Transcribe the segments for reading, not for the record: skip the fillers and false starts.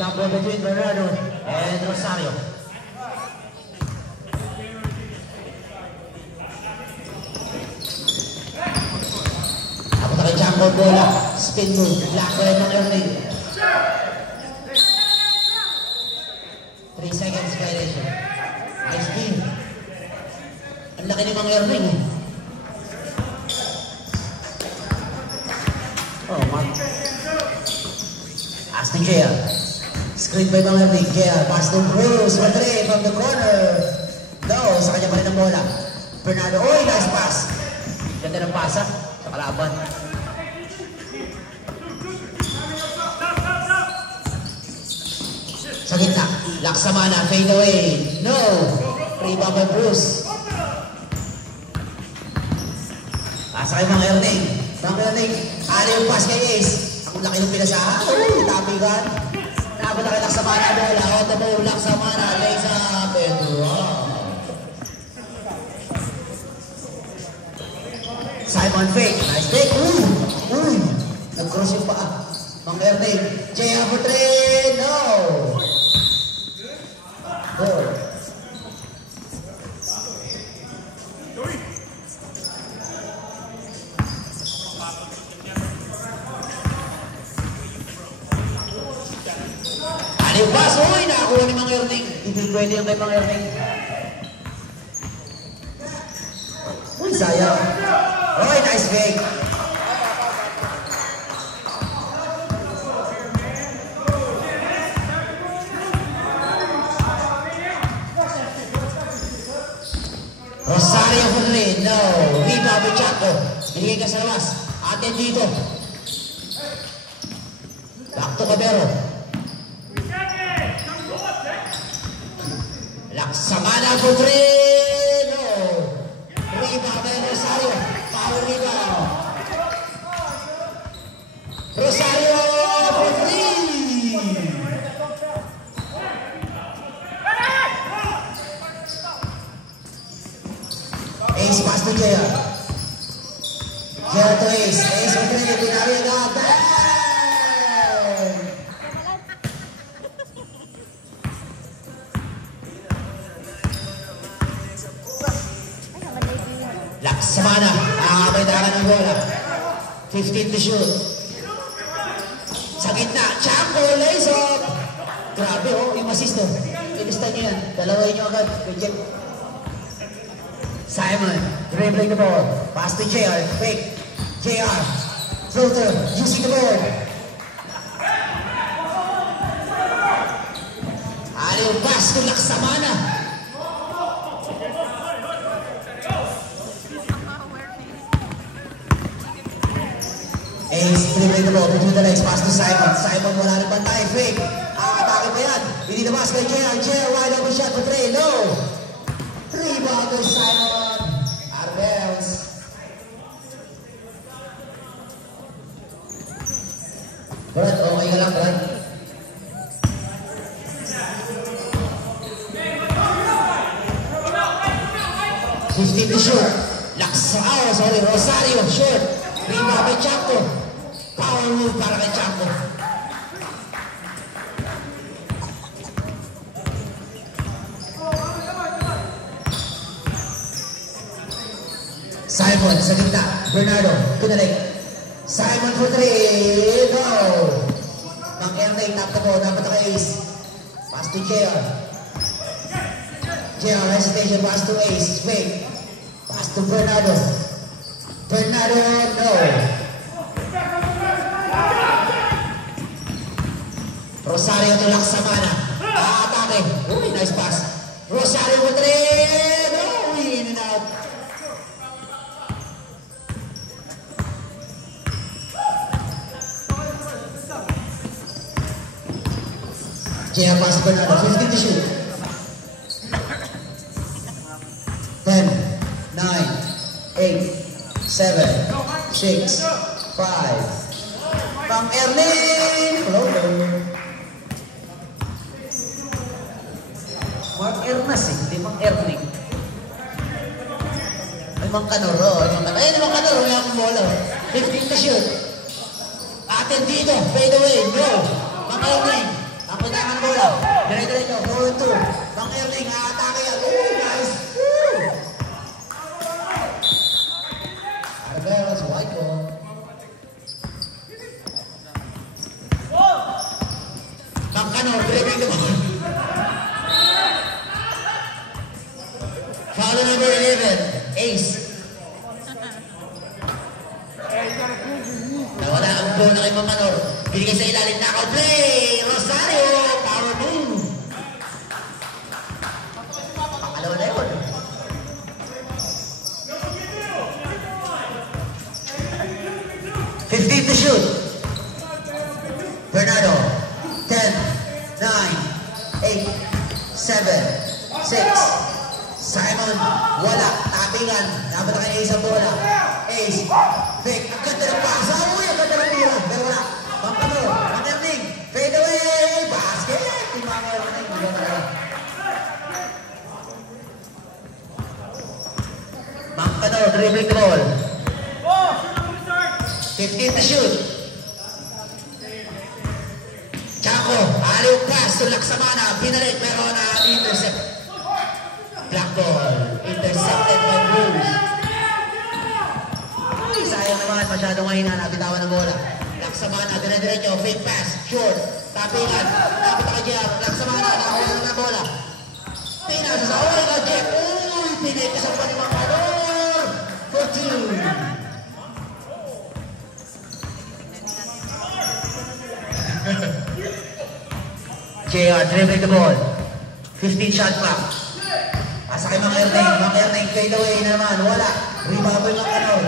Jump ball between Bernardo and Rosario. Ako na kay jump ball bola. Spin move. Black line ng Erling. 3 seconds violation. Nice team. Ang laki ni Mang Erling eh. Oh, man. Aston Jail. Screen by Mang Erling. Jail. Pass to Bruce. Madre from the corner. No, sa kanya pa rin ang bola. Bernardo. Oy, nice pass. Ganda ng pasa sa kalaban. Sa gitna. Laksamana. Fade away. No. Rebound by Bruce. Pasa kay Mang Erling. Mang Erling. Ano yung pass kay Ace? Ang laki ng pinasahan. Uy, tapigan. Nabot na kay Laksamana bola. Auto ball. Laksamana. Lays up. And wow. Simon fake. Nice fake. Uy. Nag-cross yung paa. Mang Erling. Jaya for 3. No. Goal. Bas, uy, nakakuha ni Mang Erling. Hindi pwede yung kay Mang Erling. Uy, sayang. Uy, nice fake. Rosario for 3. No. Rebound by Chaco. Binigay ka sa labas. Atin dito. Back to Cabero. Laksamana for 3. No. Rebound by Rosario. Power rebound. Rosario for 3. Ace pass to Jaya. Jaya to Ace. Ace for 3. Pinari agad. Laksamana. May dagan ng bola. 15 to shoot. Sa gitna. Chaco. Lays up. Grabe oh. Yung assist oh. Kinista nyo yan. Dalawin nyo agad. Reject. Simon, dribbling the ball. Pass to JR. Fake. JR. Floater. Using the board. Aliw pass to Laksamana. Ace, dribbling the ball. Between the legs. Pass to Simon. Simon, wala rin bantay. Fake. Atake pa yan. Hindi na pass kay JR. JR, wide open shot for 3. No. Rebound to Simon. Arbels. Brad, okay ka lang, Brad. To shoot. Rosario, shoot. Rebound by Chaco. Power move para kay Chaco. Simon sa gitna. Bernardo, pinalik. Simon for 3. Go! Mang Erling, tap the ball. Dapat kay Ace. Pass to JR. JR, hesitation. Pass to Ace. Fake. Pass to Bernardo. Bernardo, no. Rosario to Laksamana. Atake. Uy, nice pass. Rosario for 3. No, in and out. JR pass to Bernardo. 15 to shoot. 10, 9, 8, 7, 6, 5. Mang Erling! Floater. Mang Ermas eh, hindi Mang Erling. Ay, Mang Canoro. Ayun, Mang Canoro. May akong bola. 15 to shoot. Atin dito. Fade away. Go. Mang Erling. Ang Papunta ng bola. Dire-diretso. 4-2. Mang Erling. Atake yan. Nice. Arberos. White ball. Kanor, dribbling the ball. Foul number 11. Ace. Nawala ang ball na kay Mamanor. Binigay sa ilalim. Knockout play. Rosario. Power move. Pakalawa na yun. $15 to shoot. Bernardo. 10. 9, 8, 7, 6. Simon, wala. Tapingan. Dapat na kayo isang bola. Ace. Fake. Ang ganda ng pasa. Uy, ang ganda ng tira. Pero wala. Pampano. Materning. Fade away. Basket. Yung mga Erling. Pampano. Dribbling the ball. 15 to shoot. Chaco, aliw pass to Laksamana, pinalik pero na-intercept. Black ball, intercepted by Bruce. Ay, sayang naman, masyadong mahina, nabitawan ng bola. Laksamana, dire-diretso, fake pass, short, tapingan, tapit ako Jeff, Laksamana, nakakuha ng bola. Pinasa sa oil ka Jeff, uy, pinikasan pa ni Mamador, for 2. JR, dribbling the ball. 15 shot clock. Asa kay Mang Erling. Mang Erling, fade away na naman. Wala. Rebound yung Kanor.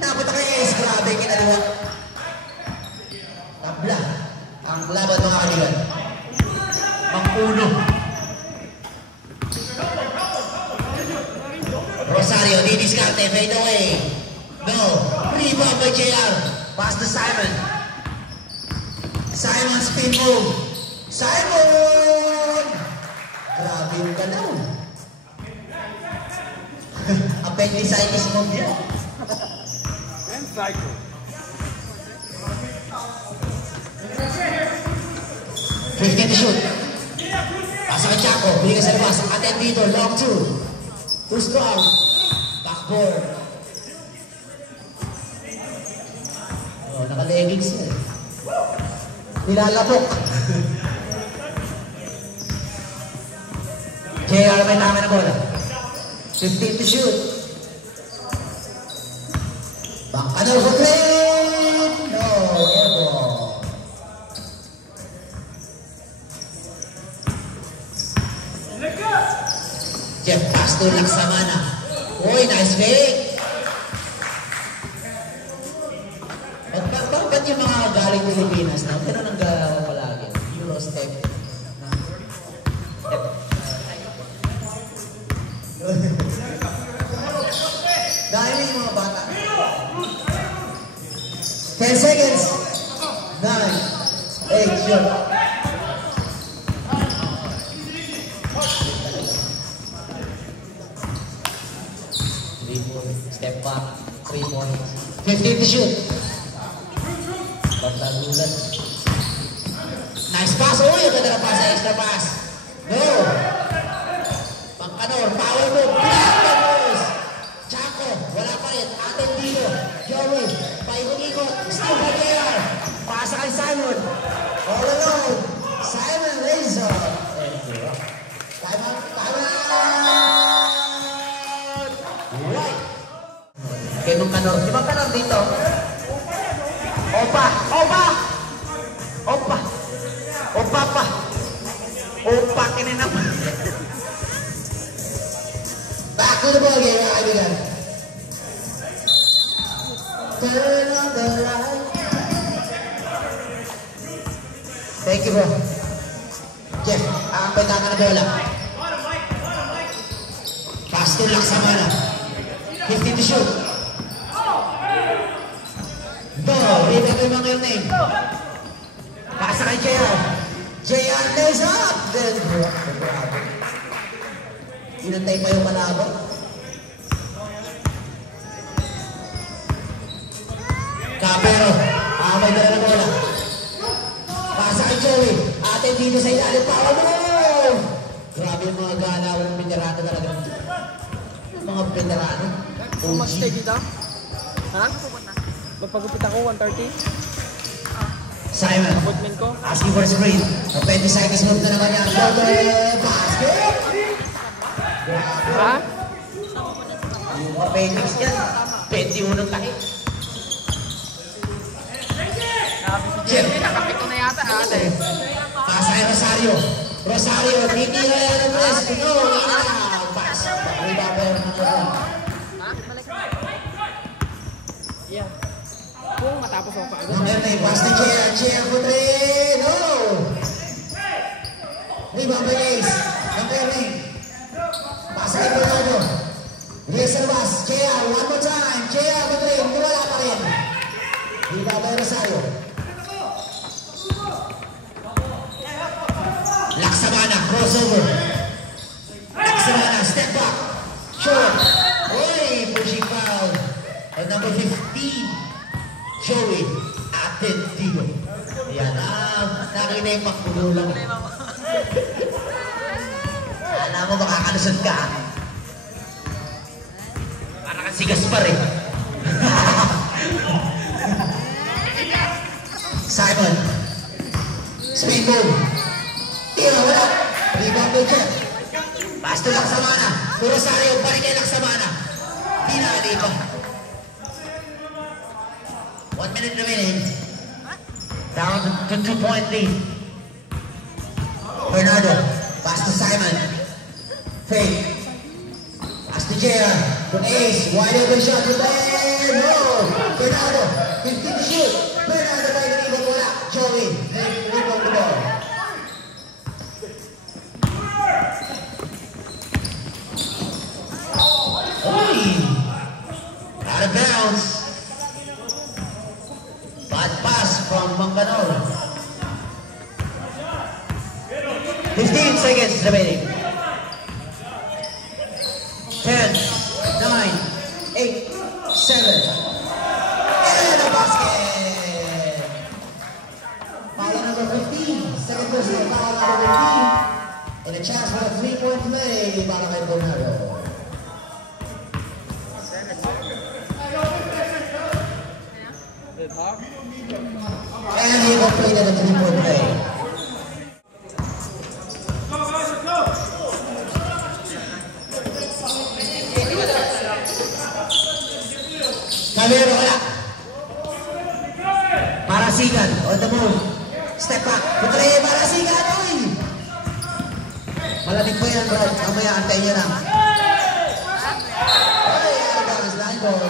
Napunta kay Ace. Grabe, kinaliwa. Tabla. Ang laban mga kaligan. Mang-uno. Rosario, didiskarte. Fade away. No. Rebound by JR. Pass to Simon. Simon, spin move. Simon! Grabe yung galaw. Appendicitis move yan. And cycle. 15 to shoot. Pasa kay Chaco. Binigay sa labas. Attend dito. Long 2. Too strong. Backboard. Oh, naka-leggings yan. Nilalapok. JR may tama na bola. 15 to shoot. Bangkano for 3. No, airball. Jeff pass to Laksamana. Uy, nice fake. Ba't yung mga galing Pilipinas na? Pero nang galaw palagi. Euro step. Dahil yung mga bata. 10 seconds. 9, 8, shoot. Step back. 3 points. 15 to shoot. Pagtagulan. Nice pass. Uy, ang ganda ng pass. Extra pass. No. Pangkanor. Power move. Black. Chaco. Wala pa rin. Atin dito. Joey. Paikot-ikot. Steve Javier. Pasa kay Simon. All alone. Simon Razor. Simon. Right. Kay Mangkanor. Di ba Kanor dito? Opa! Opa! Opa! Opa pa! Opa ka na naman! Back to the ball game, mga kaibigan. Turn on the light. Thank you, bro. Jeff, aambay ka na bola. Pass to Laksamana. 15 to shoot. Go! Rita kay Mang Erling. Pasa kay JR. JR lays up! Then, inantay pa yung malabo. Capero. May dala na bola. Pasa kay Joey. Atin dito sa ilalim. Power move! Grabe yung mga galaw ng veterano talaga. Mga veterano. Kung mag-stay dito? Ha? Magpagupit ako, 130. Simon, Appointment ko. asking for a screen. O 20 seconds move na naman yan. Basket! Ha? Yung mga paintings yan. 21 tahi. Jim. Nakapit ko na yata ate. Pasa kay Rosario. Rosario, hindi na yan ang press. No, pass. Rebound pa yan. Yeah. Kung matapos ako pa. Number 9, pass na Chair. Chair for 3. No! Rebound by Ace. Number 9. Pasa kay Bernardo. Reyes Arbas. Chair, one more time. Chair for 3. Hindi wala pa rin. Rebound by Rosario. Laksamana, crossover. Laksamana, step back. Short. Hey, pushing foul. And number 15, Joey Atendio. Yan, nakina yung makpulo lang. Alam mo, makakalusot ka. Para kang si Gaspar eh. Simon. Spin move. Tira, wala. Rebound by Jeff. Pass to Laksamana. To Rosario, balik kay Laksamana. Tinali pa. 1 minute remaining. Down to 2-point lead. Bernardo. Pass to Simon. Fade. Pass to JR. To Ace. Wide open shot. To there. No. Bernardo. 15 to shoot. Bernardo by the rebound. Wala. Joey. Rebound the ball. Out of bounds. Bad pass from Manganol. 15 seconds remaining. 10, 9, 8, 7. And a basket. Foul number 15. Second person, foul number 15. And a chance for a 3-point play para kay Bernardo. And he completed a 3-point play. Camero, wala. Marasigan, on the move. Step back. Putri, Marasigan, oy! Malamig pa yan, bro. Mamaya, antayin niya lang. Oy, ano ba? Line ball.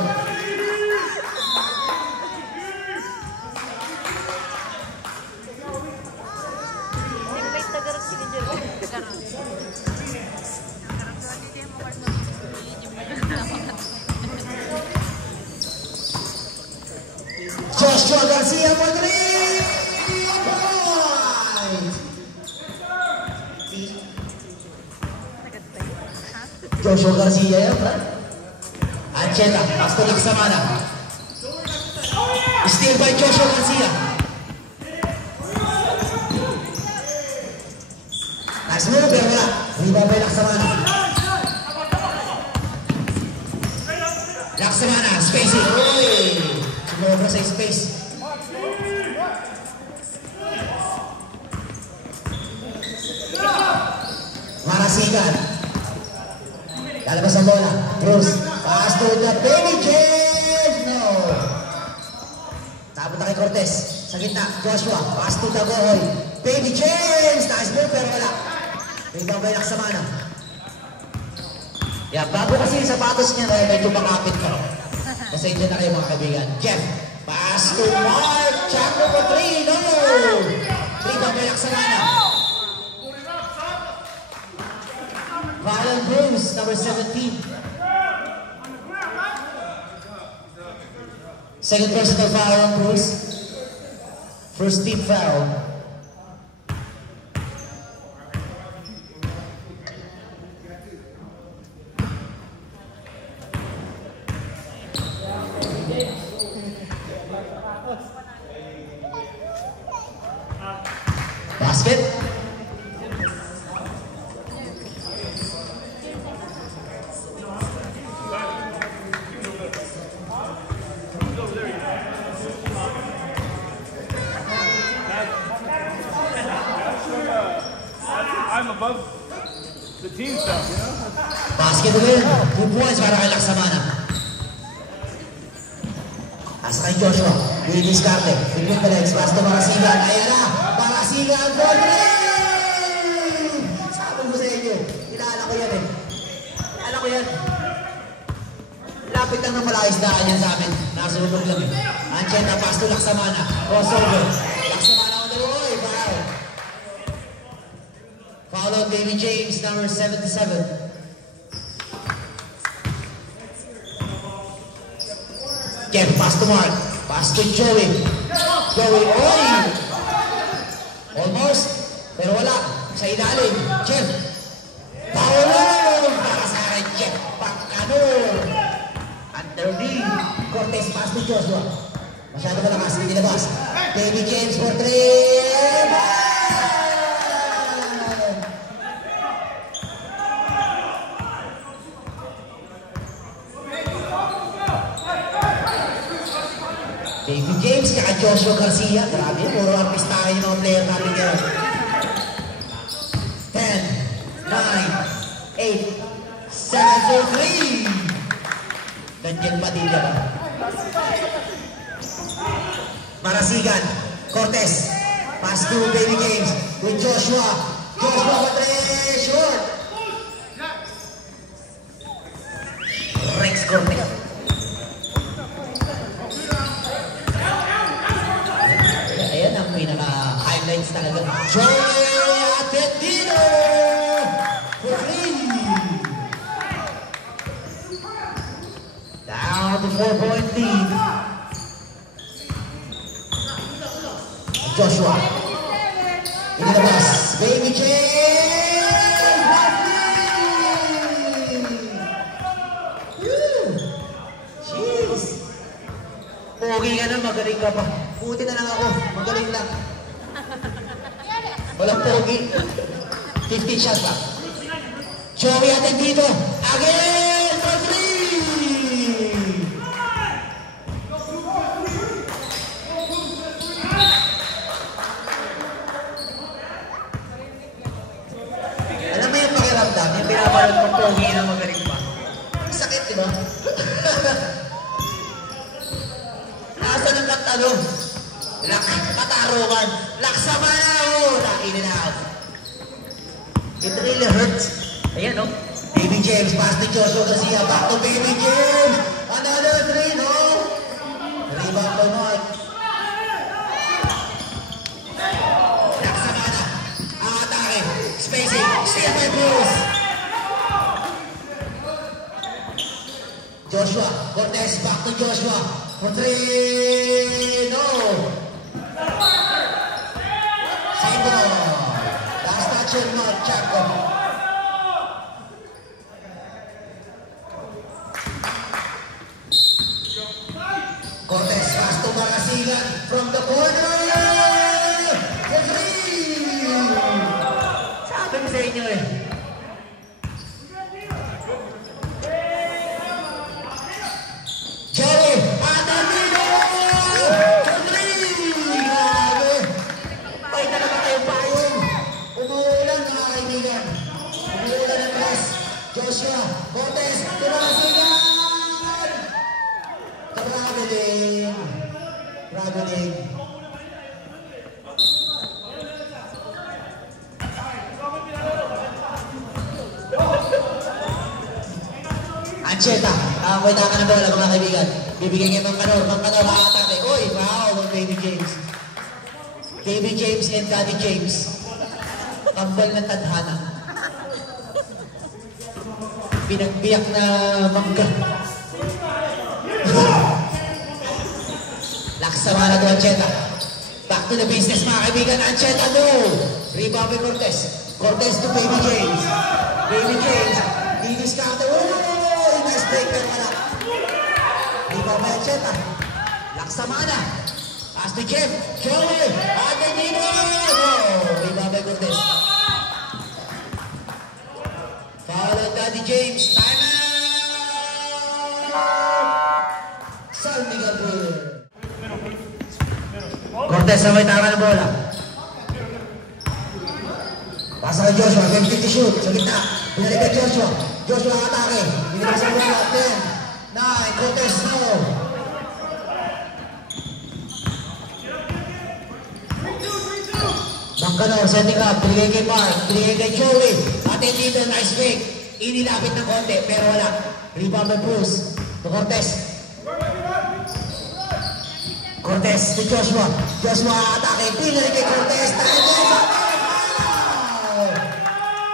Joshua Garcia for 3 points. Joshua Garcia yan, bro. Ancheta, pass to Laksamana. Steal by Joshua Garcia. Nice move, pero wala. Rebound by Laksamana. Laksamana, spacing. Uy! Sumobra sa space. Marasigan. Lalabas ang bola. Bruce. Pass to the baby James. No. Tapos na kay Cortez. Sa gitna. Joshua. Pass to the goal. Baby James. Nice move pero wala. Rebound by Laksamana. Yeah, bago kasi yung sapatos niya na medyo makapit ka. Kasi dyan na kayo mga kaibigan. Jeff. Pass to Mark. Check number 3. No. Rebound by Laksamana. Violent Bruce, number 17. Second personal foul on Bruce. First team foul. Basket. I'm above the team stuff, you know? Basket win. 2 points para kay Laksamana. Asa kay Joshua. Willie Discarte. Bigyan pa legs. Pass to Marasigan. Ayan na. Marasigan. Goal ring! Sabi ko sa inyo. Kilala ko yan eh. Kilala ko yan. Lapit lang ng malakis daan yan sa amin. Nasulog lang eh. Ancheta. Pass to Laksamana. Crossover. Laksamana on the way. Foul. Foul on David James. Number 77. Kev, pass to Mark. Pass to Joey. Joey, oy! Almost. Pero wala. Sa ilalim. Kev. Paolo! Para sa akin, Kev. Pagkanon. Under D. Cortez, pass to Joshua. Masyado malakas. Hindi nabas. Baby James for 3. David James, kaya Joshua Garcia. Grabe, puro artistahin yung mga player natin ngayon. 10, 9, 8, 7, 4, 3. Ganyan pa din ba? Marasigan, Cortez. Pass to Baby James with Joshua. Joshua for 3, short. Rex Cortez. Pinaka-highlights talaga. Joey Atendino! For 3! Down to 4-point lead. Joshua. Inilabas. Baby James! Jeez! Pogi ka na, magaling ka pa. Buti na lang ako. Magaling lang. Walang pogi. 15 shots pa. Joey Atendino. Again for 3! Alam mo yung pakiramdam, yung pinapanood ng pogi na magaling pa. Sakit, di ba? Nasa ng nagtanong. Katarungan. Laksamana o. Nakin it out. It really hurts. Ayan o. Baby James. Pass to Joshua Garcia. Back to Baby James. Another 3, no? Rebound to Mark. Laksamana. Ang atake. Spacing. Steal by Bruce. Joshua. Cortez. Back to Joshua. For 3. No. Last touch on Mark Chaco. Cortez pass to Marasigan from the corner. For 3. Sabi ko sa inyo eh. Joey Atendino! For 3! Grabe! May talaga kayo payong. Umuulan mga kaibigan. Umuulan ng press. Joshua, Cortez, Marasigan! Traveling. Traveling. Ancheta, nakakwenta ka na bola mga kaibigan. Bibigyan niya ng kanor, atake. Uy, wow, ng Baby James. Baby James and Daddy James. Tambal ng tadhana. Pinagbiyak na mangga. Laksamana to Ancheta. Back to the business mga kaibigan. Ancheta, no! Rebound by Cortez. Cortez to Baby James. Baby James. Diniscarte. Oh! Nice break pero wala. Rebound by Ancheta. Laksamana. Pass to Jeff. Joey. Atendino. No! Rebound by Cortez. Foul on Daddy James. Time out! San Miguel Brewer. Cortez na may tama ng bola. Pasa kay Joshua, 50 to shoot. Sa gitna, pinalik kay Joshua. Joshua ang atake. Binibig sa bola. 10, 9, contest, no. Bangkanor, setting up. Binigay kay Mark. Binigay kay Joey. Atin dito, nice fake. Inilapit ng konti, pero wala. Rebound by Bruce. To Cortez. Cortez to Joshua. Joshua atake. Pinalik kay Cortez.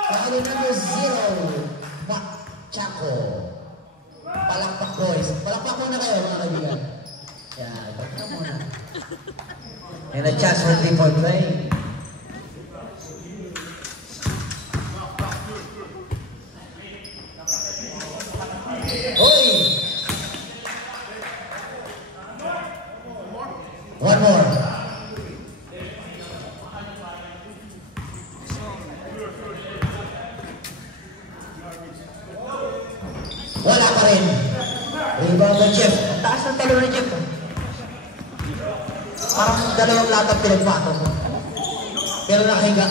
Foul number 0. Chaco. Palakpak boys. Palakpak muna kayo mga kaibigan. Yan, palakpak muna. And a chance for 3-point play. Hoy! One more. Wala pa rin. Rebound ng Jeff. Ang taas ng talo ni Jeff. Parang dalawang latag pinagpato mo. Pero nakahiga.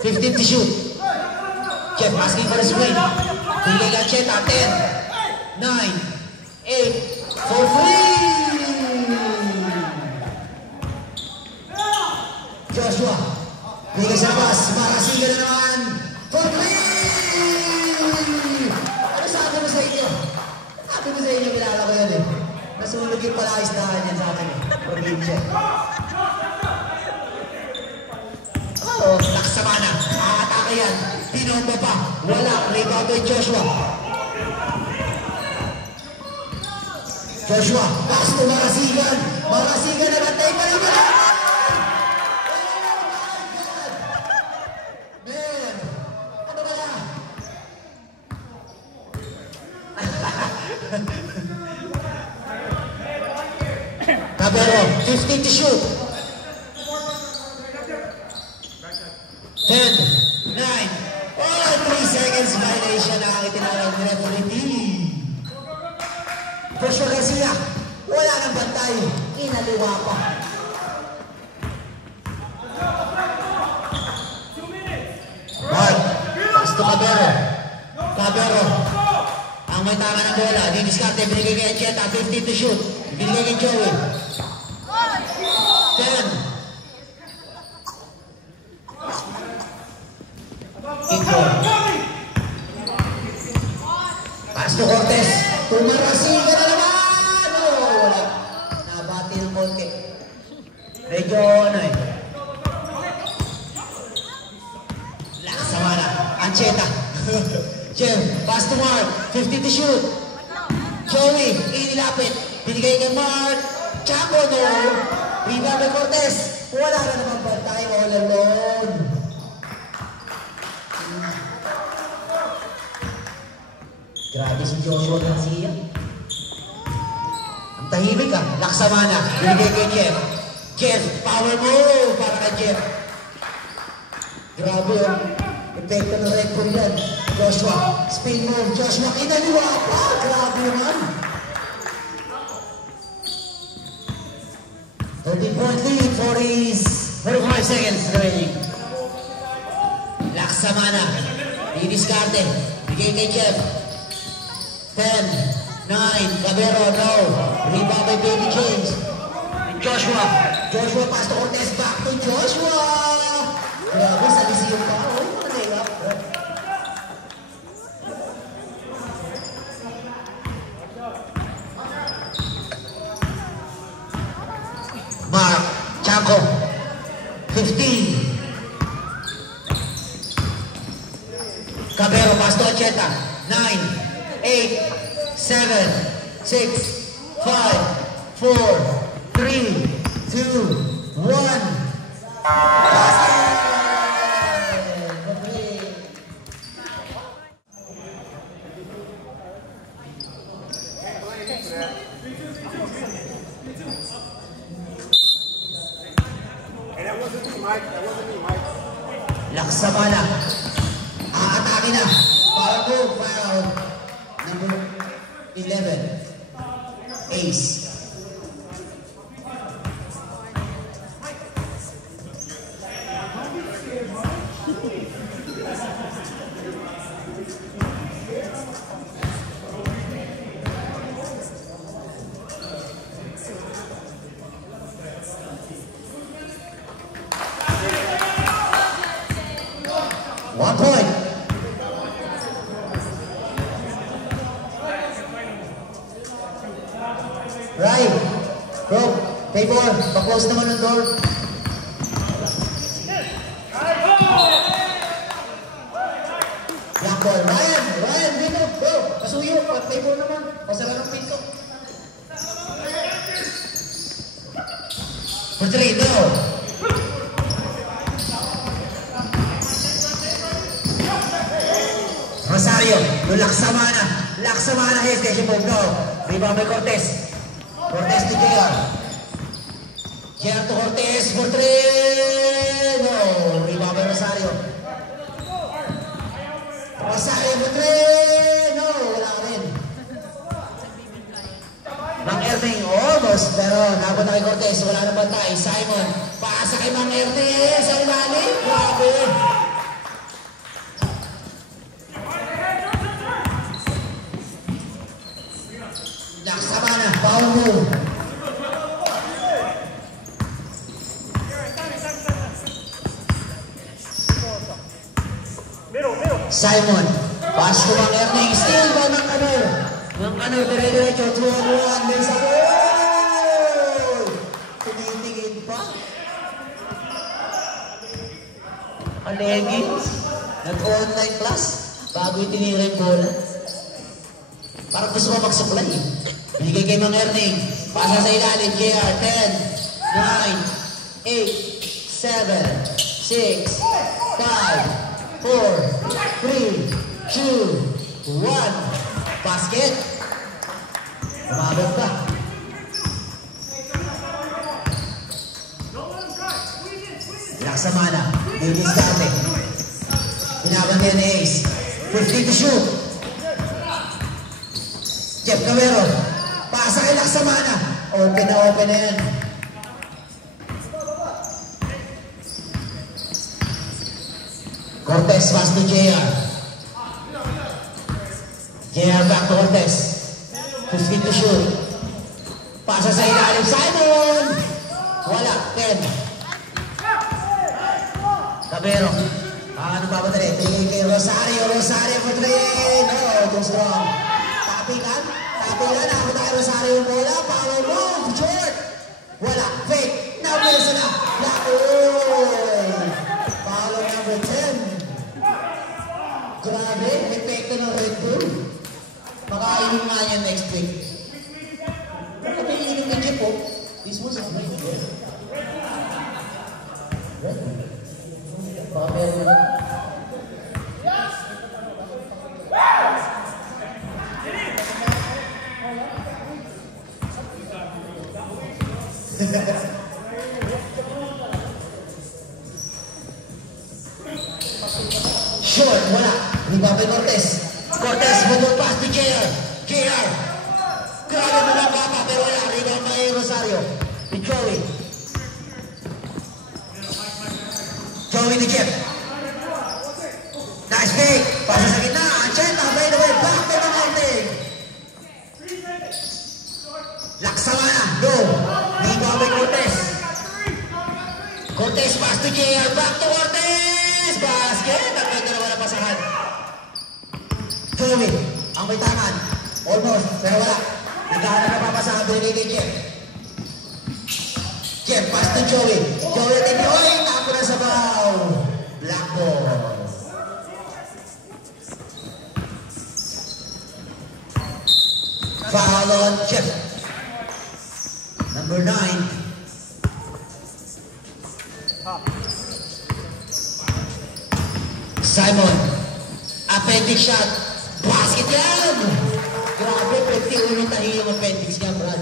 15 to shoot. Jeff asking for a screen. Bigay ka Cheta. 10, 9, 8, for free! Joshua. Bigay sa labas. Marasiga na naman. For free! Sabi mo sa inyo, kilala ko yan eh. Nasunog yung palaistahan yan sa akin eh. Provincia. Oo, naksama na. Aatake yan. Pinomba pa. Wala. Rebound kay Joshua. Joshua, pass to Marasigan. Marasigan na natay pa naman. Man, ano kaya? Cabero, 50 to shoot. 10, 9, 3 seconds violation na ang itinawag ni referee. Joshua Garcia, wala nang bantay. Inaliwa pa. Mark, pass to Cabero. Cabero. Ang may tama ng bola, didiskarte, binigay kay Cheta, 50 to shoot. Binigay kay Joey. 10. Ito. Pass to Cortez. Tumarasiga na naman! Oh, wala. Nabati ng konti. Medyo ano eh. Laksama na. Ancheta. Jeff, pass to Mark. 50 to shoot. Joey, inilapit. Binigay kay Mark. Chaco, no. Rebound kay Cortez. Wala na naman bantay. All alone. Grabe si Joshua Garcia. Ang tahimik ah. Laksama na. Binigay kay Jeff. Jeff, power move para kay Jeff. Grabe oh. Epekto ng record yan. Joshua, spin move. Joshua, kinaliwa pa. Grabe naman. 30-point lead for his 45 seconds remaining. Laksama na. Didiskarte. Bigay kay Jeff. 10, 9, Cabero, no. Rebound by Baby James. And Joshua. Joshua pass to Cortez. Back to Joshua. Grabe, sa lisiyong pa. Oh, manay up. Mark, Chaco. 15. Cabero pass to Ancheta. 9. 8, 7, 6, 5, 4, 3, 2, 1. Basket! Hey, that wasn't me, Mike. That wasn't me, Mike. Laksama na. Aatake na. Para go, foul. Number 11, Ace. 1 point. Right. Bro, favor. Pa-close naman ng door. Black ball. Ryan, dito. Bro, pasuyo. Pa-favor naman. Pasara ng pinto. For 3, no. Rosario, Laksamana, hesitation move, no. Rebound by Cortez. Cortez to JR. JR to Cortez for 3. No. Rebound by Rosario. Rosario for 3. No. Wala ka rin. Mang Erning, almost. Pero nabot na kay Cortez. Wala na bantay. Simon. Pasa kay Mang Erning. Sa ilalim. Grabe. Laksamana. Foul move. Simon, pass to Mang Erning, still by Mang Anor. Mang Anor, dire-diretso, 2-on-1, may sa goal! Tumitingin pa. Alegi, nag-online class, bago itinira yung bola. Parang gusto mo magsuklay. Binigay kay Mang Erning, pasa sa ilalim, JR, 10, 9, 8, 7, 6, 5, 4, 3, 2, 1. Basket. Umabot pa. Laksamana. Davis dati. Binabantayan ni Ace. 50 to shoot. Jeff Cavero. Pasa kay Laksamana. Open na yan. Cortez pass to JR. JR back to Cortez. 15 to shoot. Pasa sa ilalim. Simon! Wala. 10. Cabero. Ano ba ba tayo? Kay Rosario. Rosario for 3. No, too strong. Tapilan. Ako tayo Rosario yung bola. Power move. Short. Wala. Fake. Now, Wilson na. Follow number 10. Grabe, epekto ng Red Bull. Makainom nga yan next week. Ano ba yung inom ng Jeep po? This one's not Red Bull. Red Bull. Baka meron na. Short, wala. Rebound by Cortez. Cortez, butong pass to JR. JR. Grabe mo lang baka, pero wala. Rebound by Rosario. With Joey. Joey to Jeff. Nice fake. Pasa sa gitna. Ancheta, by the way. Back to the mountain. Laksamana. Go. Rebound by Cortez. Cortez pass to JR. Back to Cortez. Basket. Nagpwede naman ang pasahan. Joey, ang may tangan. Almost, pero wala. Naghahanap na papasahan. Binigay kay Jeff. Jeff, pass to Joey. Joey, Oy, tapo na sa baw. Black ball. Foul on Jeff. Number 9. Simon, appendix shot, basket yan! Grabe, pwede tahi yung appendix niya, Brad.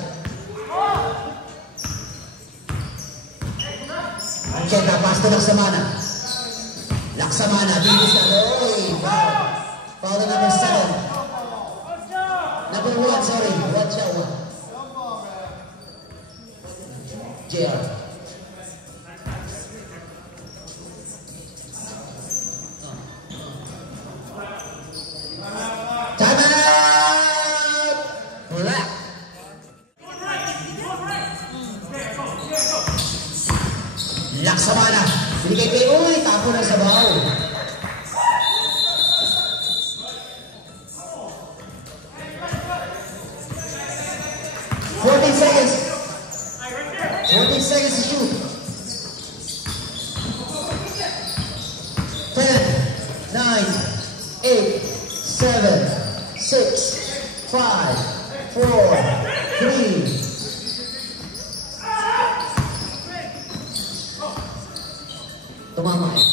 Ancheta, pass to Laksamana. Laksamana, bilis na. Oy, foul. Foul na number 7. Number 1, sorry. Watch out. JR. Time out! Wala. Laksamana. Binigay kay Uy, tapo na sa baw. 14 seconds to shoot. 10, 9, 8, 7, 6, 5, 4, 3. Tumama eh.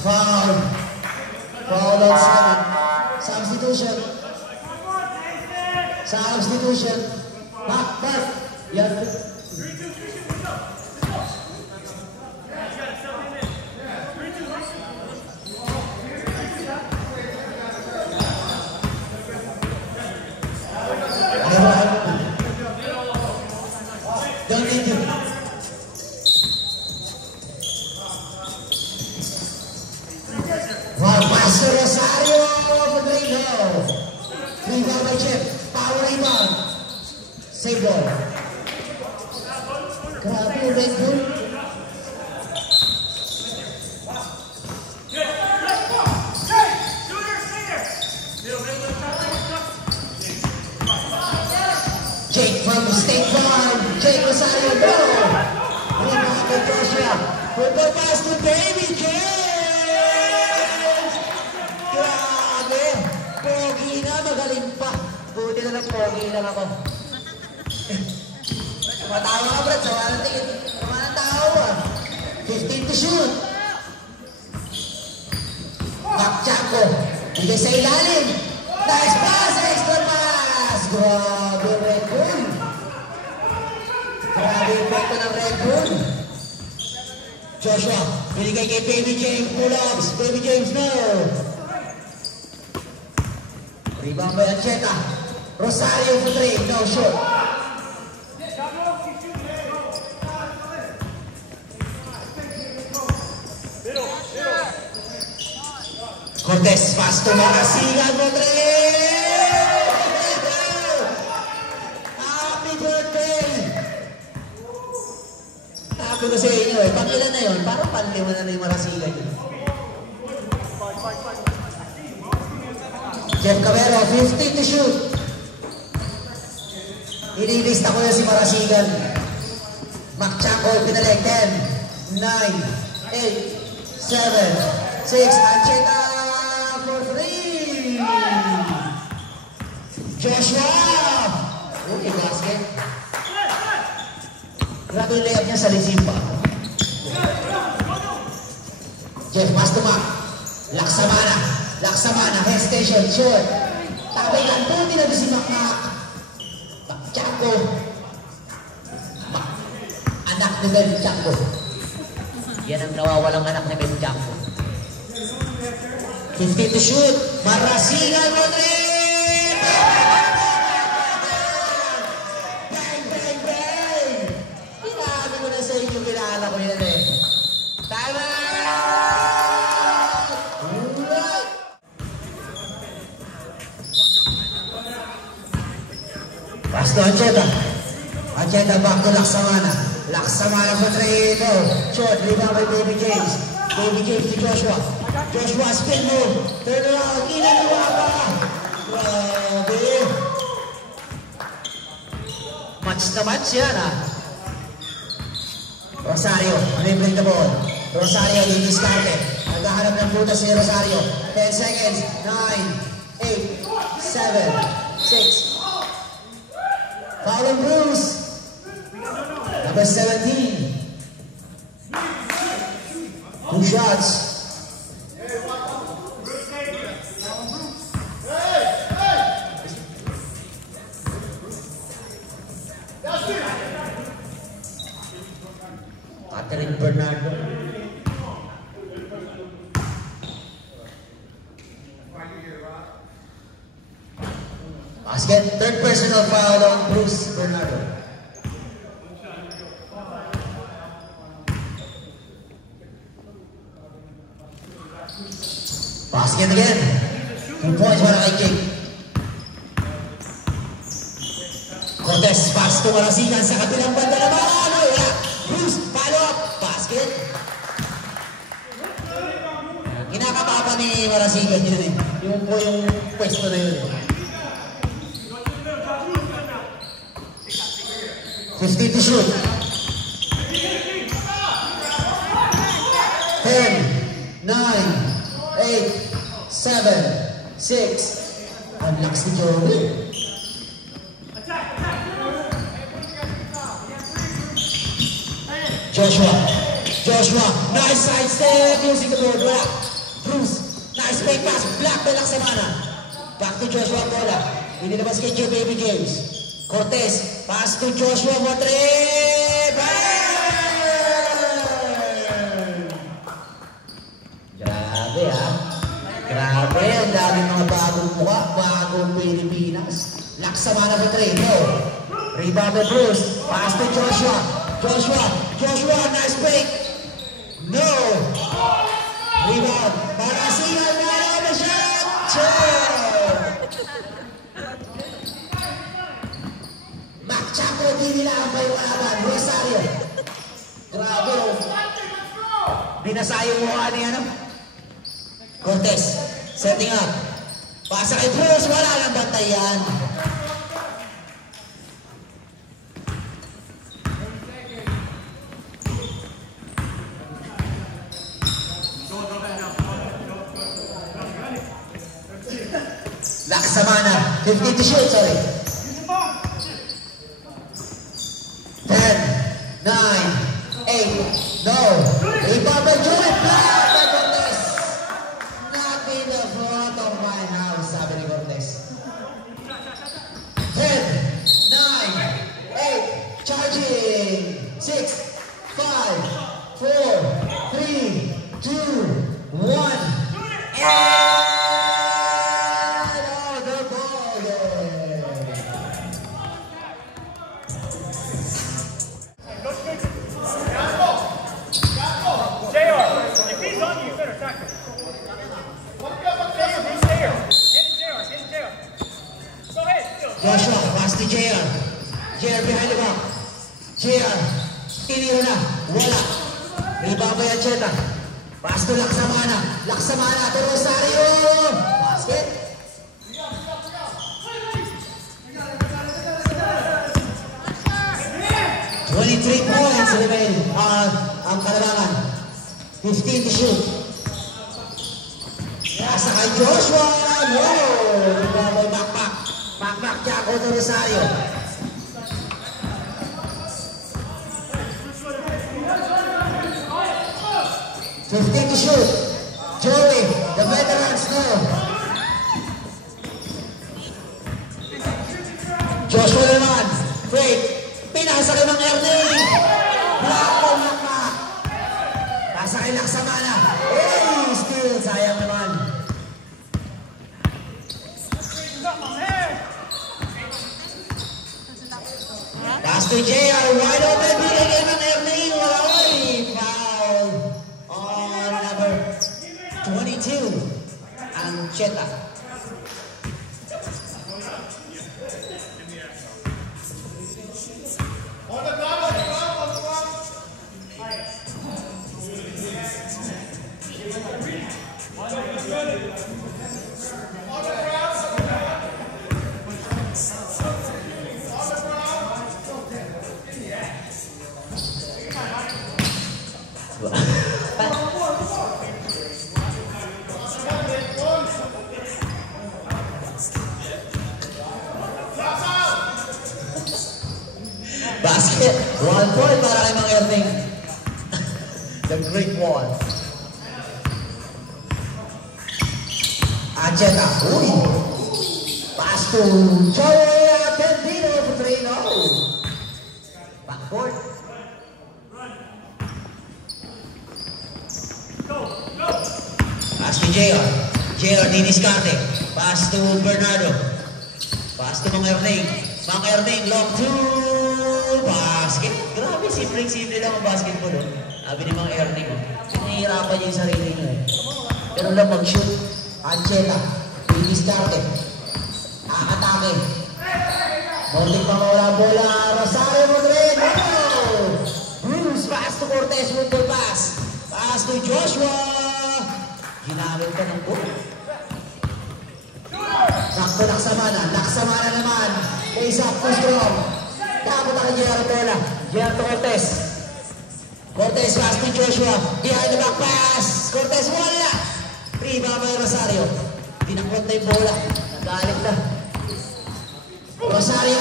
Foul. Foul on 7. Substitution. Substitution. Mark. You have to... Don't need to. Pastor Rosario Pedrino. Rebound by Chip. Power rebound. Save ball. Grabe yung Red Bull. Jake from State Farm. Jake Rosario, go! Rebound by Joshua. With the pass to David James! Grabe! Pogi na, magaling pa. Buti na lang pogi lang ako. Matawa ka, Brad. Sawa ng tingin. Sawa ng tao, ah. 15 to shoot. Nakchako. Bigay sa ilalim. Nice pass! Extra pass! Grabe, Red Bull. Grabe yung pekto ng Red Bull. Joshua, binigay kay Baby James. Pull-ups. Baby James, no. Rebound by Ancheta. Rosario for 3. No shot. Cortez, pass to Marasigan for 3. Happy birthday. Sabi ko sa inyo eh, pang ilan na yun? Parang panlima na yung Marasigan yun. Jeff Cabero, 15 to shoot. Inilista ko na si Marasigan. Machanco, pinaleg. 10, 9, 8, 7, 6. Ancheta for 3. Joshua! Okay, basket. Grabe yung layup niya sa Lisimba. Jeff, pass to Mac. Laksamana, hesitation, short. Tabay lang, buti na doon si Mac. Chaco. Anak ni Ben Chaco. Yan ang nawawalang anak ni Ben Chaco. 15 to shoot. Marasigan mo 3. Bang, bang, bang. Sinabi ko na sa inyo, kilala ko yan eh. Time out! Pass to Ancheta. Ancheta back to Laksamana. Laksamana for 3. No. Short. Rebound by Baby James. Baby James to Joshua. Joshua spin move. Turn around. Inagawa pa. Grabe. Match na match yan ah. Rosario. Dribbling the ball. Rosario discarded. Naghahanap ng puta si Rosario. 10 seconds. 9, 8, 7, 6. Foul and Bruce. Number 17. 2 shots. Catherine Bernardo. Basket, third personal foul on Bruce Bernardo. Basket again. 2 points para kay Jake. Cortez, pass to Marasigan sa kabilang banda naman. Bruce, follow up. Basket. Kinakapapa ni Marasigan yun eh. Yung po yung pwesto na yun. 15 to shoot. 10, 9, 8, 7, 6. Ang lakas ni Joey. Joshua, nice side step using the board. Wala. Bruce, nice fake pass. Black by Laksamana. Back to Joshua bola. Hindi naman kay Joe Baby Games. Cortez, pass to Joshua Motre. Grabe ha. Grabe, ang daming mga bagong mukha, bagong Pilipinas. Laksamana for 3, no. Rebound by Bruce, pass to Joshua, nice break. No. Rebound, para singal na na shot. Mac Chaco, di nila ang may walaban. Rosario. Grabe, oh. Binasayang mukha niya, no? Cortez, setting up. Pasa kay Bruce, wala lang bantay yan. Laksamana, 15 to shoot, sorry. 10, 9, 8, no. Rebound by Joey, block by Cortez. Not in the front of my house, sabi ni Cortez. 10, 9, 8, charging. 6, 5, 4, 3, 2, 1. And Joshua, pass to JR. JR behind the back. JR, tiniro na. Wala. Rebound by Ancheta. Pass to Laksamana. Laksamana to Rosario. Basket. Twenty-three points remain ang Kalabangan. 15 to shoot. Nasa kay Joshua. No. Rebound by backpack. Backpack Chaco to Rosario. Fifteen to shoot. Joey, the veterans know. Joshua naman. Wait. Pinasa kay Mang Ernie. Black po Backpack. Pasa kay Laksamana. Hey, still sayang naman. Pass to JR, wide open, bigay kay Mang Ernie, Walaoy, foul on number 22, Ancheta. Basket, 1 point para kay Mang Erning. The great one. Ancheta, uy! Pass to Joey Atendino for 3, no. Backcourt. Pass to JR. JR, diniskarte. Pass to Bernardo. Pass to Mang Erning. Mang Erning, long 2. Basket. Grabe, simple lang ang basketball. Sabi ni Mang Erning. Pinahihirapan niya yung sarili niya. Pero lang mag-shoot. Ancheta. Diniskarte. Atake. Muntik pa mawala bola. Rosario Madrid. Bruce, pass to Cortez. Window pass. Pass to Joshua. Ginamit ka ng goal. Sakto Laksamana. Laksamana naman. Face up to strong. Tapos ang Gerardo Bola. Gerardo Cortez. Cortez pass to Joshua. Behind the back pass. Cortez wala. Rebound by Rosario. Tinakot na yung bola. Nagalit na. Rosario.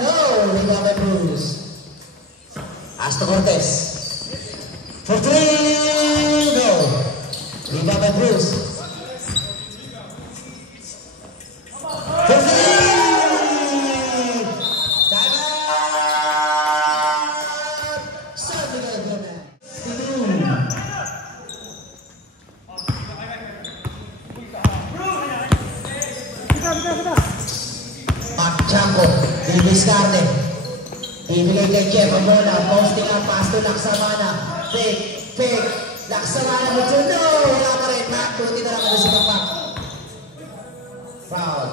No. Rebound by Bruce. Pass to Cortez. For three. No. Rebound by Bruce. For three. Time out. Sabi ka ito na. Chanko, Diviscarte. Ibigay kay Jeff ang bola. Posting ang pass to Laksamana. Fake. Laksamana mo to. No! Wala pa rin. Mac, kunti na lang ako sa Mac. Foul.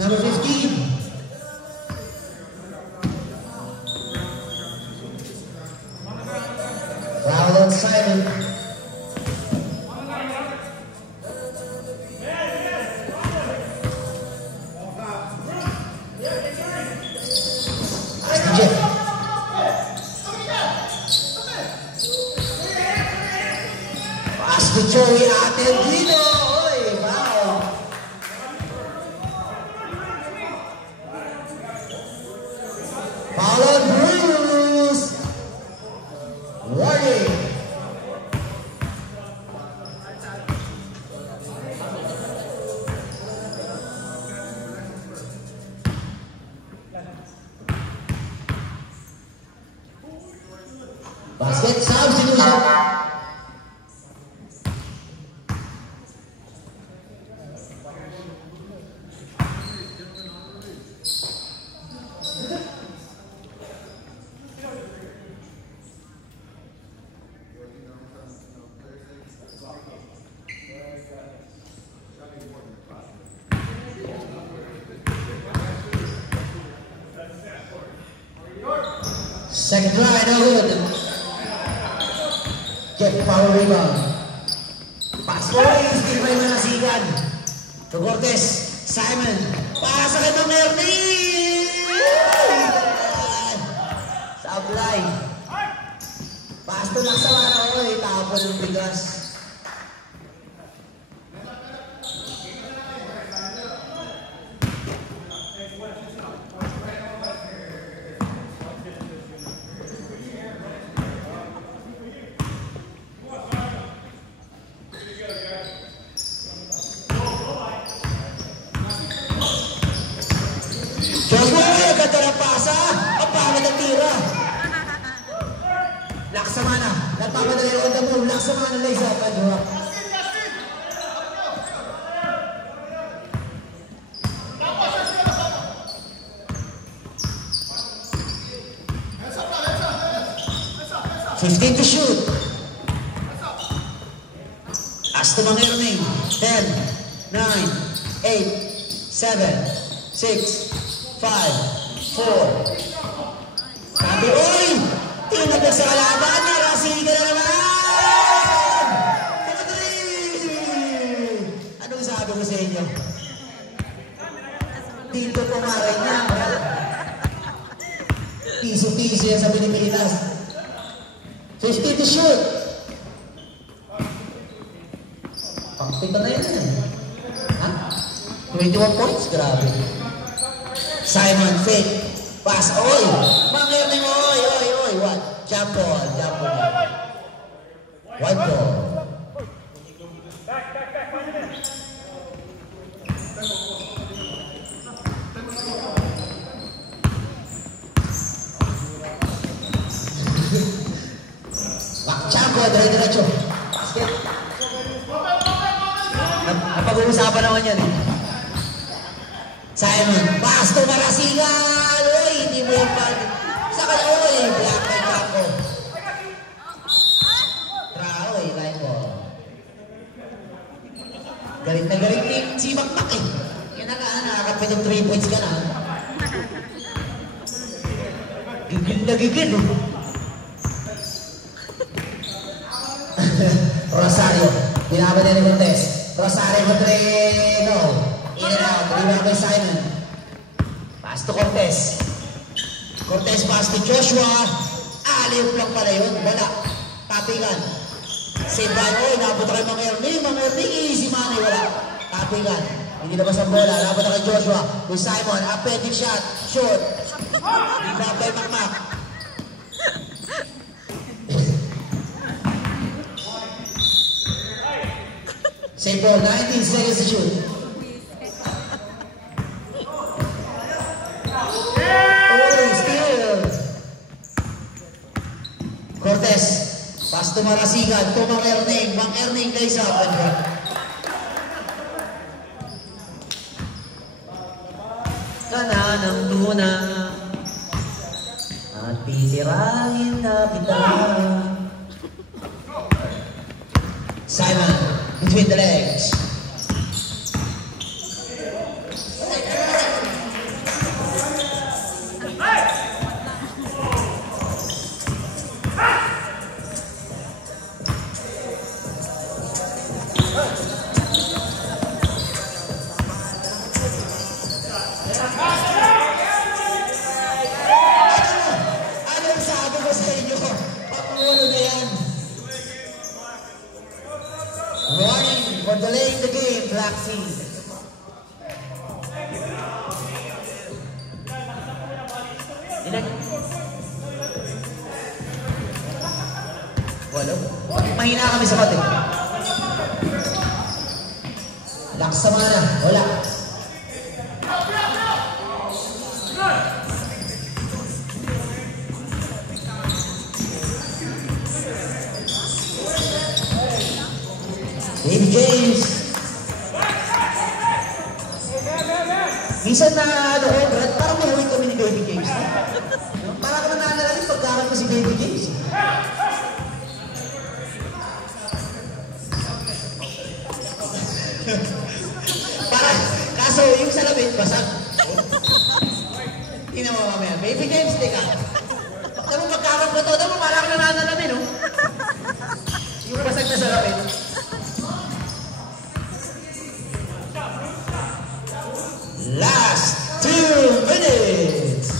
Number 15. Foul on Simon. Joey Atendino. Oy, wow. Foul on Bruce. Warning. Basket substitution. Second try, no good. Jeff, power rebound. Pass forward, still by Manasigan. To Cortez, Simon. Para sa kanyang Ernie! Sablay. Pass to Laksamana. Oy, tapon ng bigas. Laksamana, nagpapadali on the move. Laksamana lays up and drop. $15 to shoot. Asto Mangerning. 10, 9, 8, 7, 6, 5, 4. Sabi, oy! Tinagdag sa kalaban, narasiga na naman! Anong sabi ko sa inyo? Dito pumaray niya. Piso-piso yan sa Pilipinas. 50 to shoot. Pangpita na yan. Ha? 21 points? Grabe. Simon, fake. Pass, oy! Mangerning, oy! What? Jump ball. White ball. Bakchako, dire-diretso. Basket. Napag-uusapan naman yan eh. Simon, pass to Marasigan! Uy, hindi mo yung pag... Saka, uy, black kay Chaco. Uy, line ball. Galit na galit si Makmak eh. Yan na ka, nakakapit ng 3 points ka na. Gigil na gigil eh. Rosario, binaba na ni Cortez. Rosario for 3, no. In and out, rebound by Simon. Pass to Cortez. Cortez pass to Joshua. Alley-oop lang pala yun. Wala. Tapingan. Save by, oy, nabot na kay Mang Ernie. Mang Ernie, easy money. Wala. Tapingan. Hindi labas ang bola. Nabot na kay Joshua. With Simon, appendix shot. Shoot. Rebound by Macmac. Save ball, 19 seconds to shoot. Cortez, pass to Marasigan, to Mang Erning. Mang Erning lays up and one. Kana ng luna at titirahin na kita. Simon, between the legs. Warning for delaying the game, Black Sea. Walo. Mahina kami sa pati. Lakas sa mana. Wala. Baby James. Minsan na ano ko, Brad, parang mahawin kami ni Baby James. Parang kami naalala pagkaroon ko si Baby James. Parang, kaso yung salamin, basag. Tingnan mo mamaya. Baby James, teka. Tama pagkaroon ko to, tama parang nananalamin, no? Yung basag na salamin. Last 2 minutes.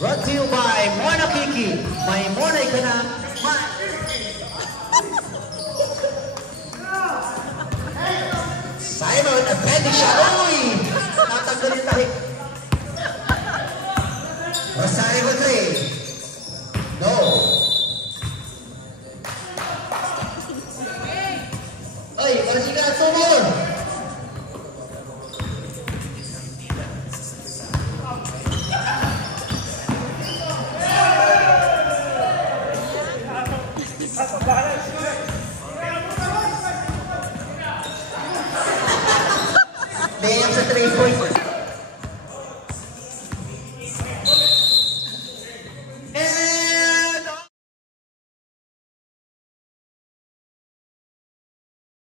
Brought to you by Mona Kiki. May Mona ka na. Simon, appendix shot. Uy! Natanggal yung tarik. Rosario for 3. No. Oy, masih ka 2 more. Layup sa 3 points.